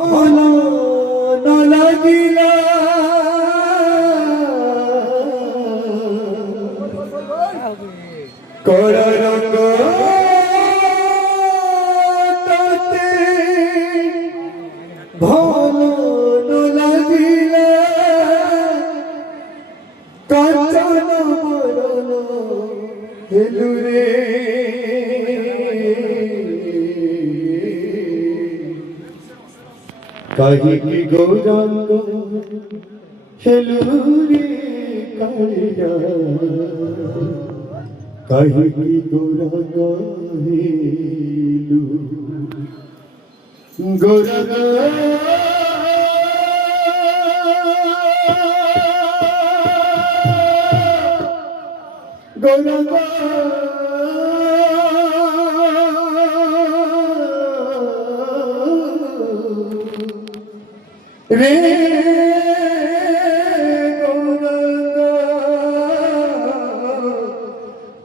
ভালো না লাগিলা কড়া রঙ তাতে ভালো না লাগিলা কাঞ্চন বরণ হেলুরে কাহি কি গৌরাঙ্গ হেলুরে কালিয়া কাহি কি গৌরাঙ্গ হেলু গৌরাঙ্গ গৌরাঙ্গ রে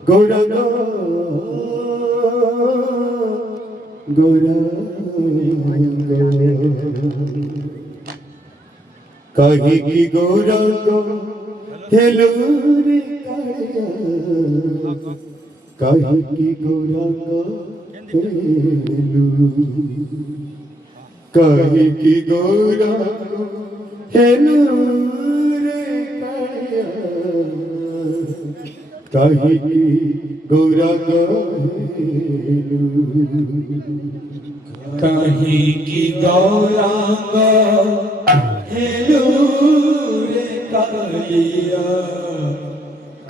গৌরাঙ্গ গৌরাঙ্গ কাহি কি গৌরাঙ্গ হেলো রে কাহি কি গৌরাঙ্গ হেলো কাহি কি গৌরাঙ্গ হেলো রে কাহি কি গৌরাঙ্গ হেলো কাহি কি গৌরাঙ্গ হেলো রে কালিয়া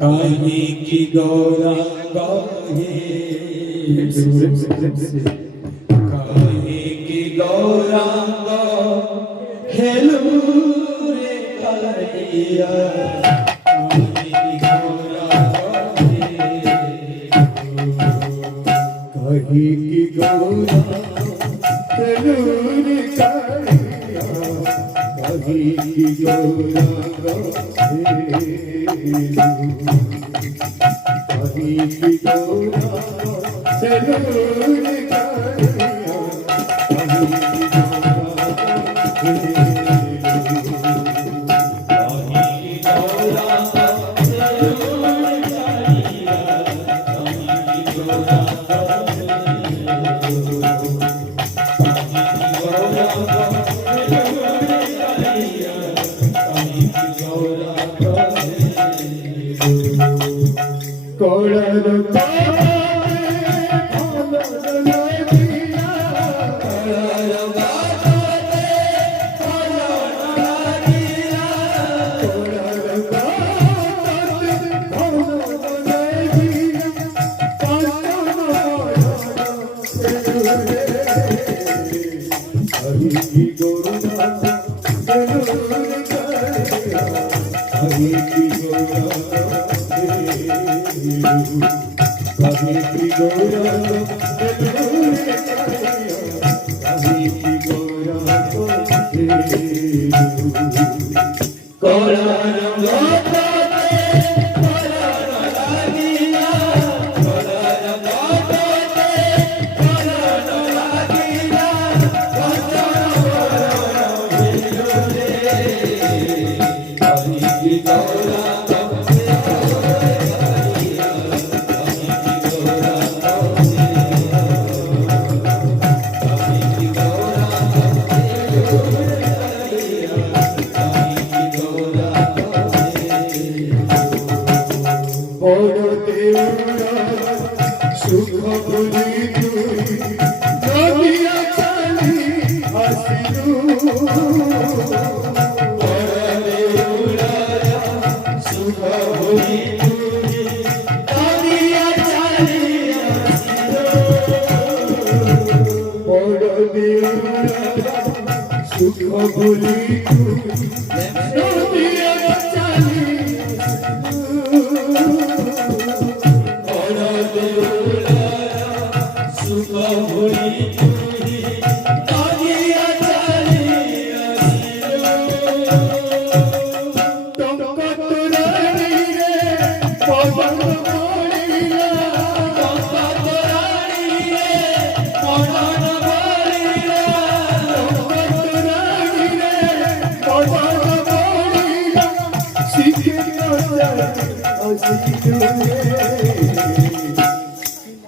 কাহি কি গৌরাঙ্গ হেলো কাহি কি গৌরাঙ্গ হেলো রে কালিয়া কাহি কি গৌরাঙ্গ কাহি কি গৌরাঙ্গ হেলো রে কালিয়া কাহি কি গৌরাঙ্গ হেলো কাহি কি গৌরাঙ্গ হেলো রে কালিয়া কাহি কি গৌরাঙ্গ কড়ার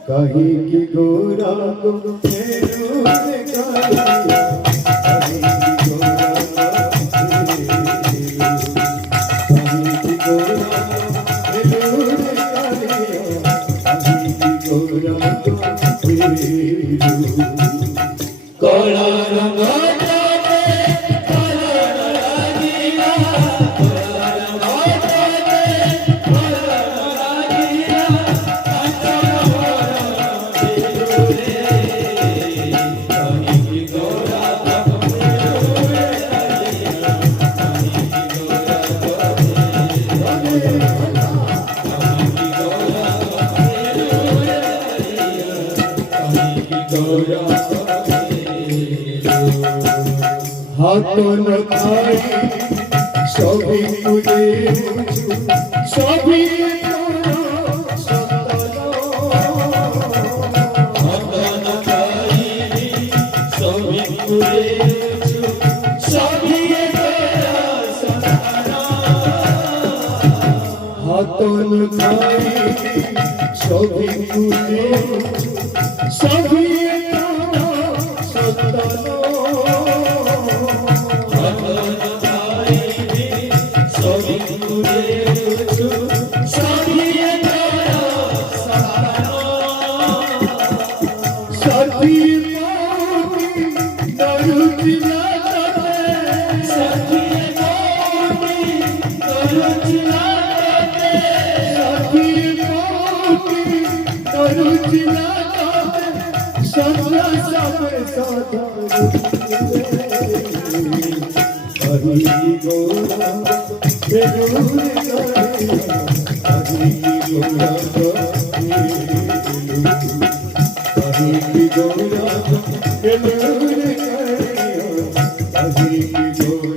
कहीं की गोरा को फेरू रे कालिया कहीं की गोरा कहीं की गोरा फेरू रे कालिया कहीं की गोरा को फेरू कला रंग जाते कला राजीला कला रंग जाते कला राजीला कहीं की गौरा हाथों न खाई सभी तुझे सभी हाथों न खाई सभी तुझे सभी Goora,